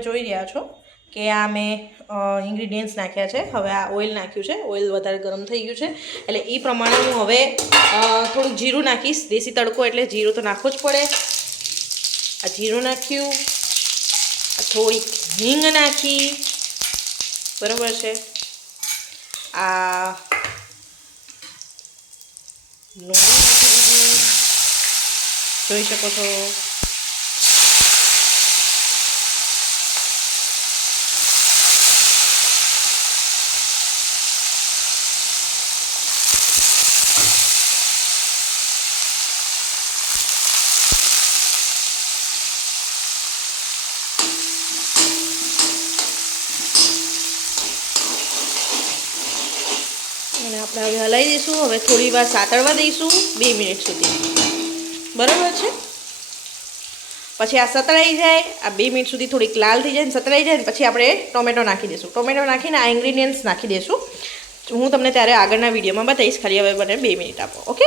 જોઈ રહ્યા છો કે આ મેં ઇન્ગ્રીડિયન્ટ્સ નાખ્યા છે. હવે આ ઓઇલ નાખ્યું છે. ઓઇલ વધારે ગરમ થઈ ગયું છે એટલે એ પ્રમાણે હું હવે થોડુંક જીરું નાખીશ. દેશી તડકો એટલે જીરું તો નાખવું જ પડે. આ જીરું નાખ્યું, થોડીક હિંગ નાખી, બરાબર છે. આ લોણી નાખી દીધી, જોઈ શકો છો. અને આપણે હવે હલાવી દઈશું. હવે થોડી વાર સાતળવા દઈશું 2 મિનિટ સુધી, બરાબર છે. પછી આ સતળાઈ જાય, આ 2 મિનિટ સુધી થોડીક લાલ થઈ જાય ને સતળાઈ જાય ને પછી આપણે ટોમેટો નાખી દઈશું. ટોમેટો નાખીને આ ઇન્ગ્રીડિયન્ટ્સ નાખી દઈશું. હું તમને ત્યારે આગળના વિડીયોમાં બતાવીશ. ખાલી હવે મને 2 મિનિટ આપો. ઓકે.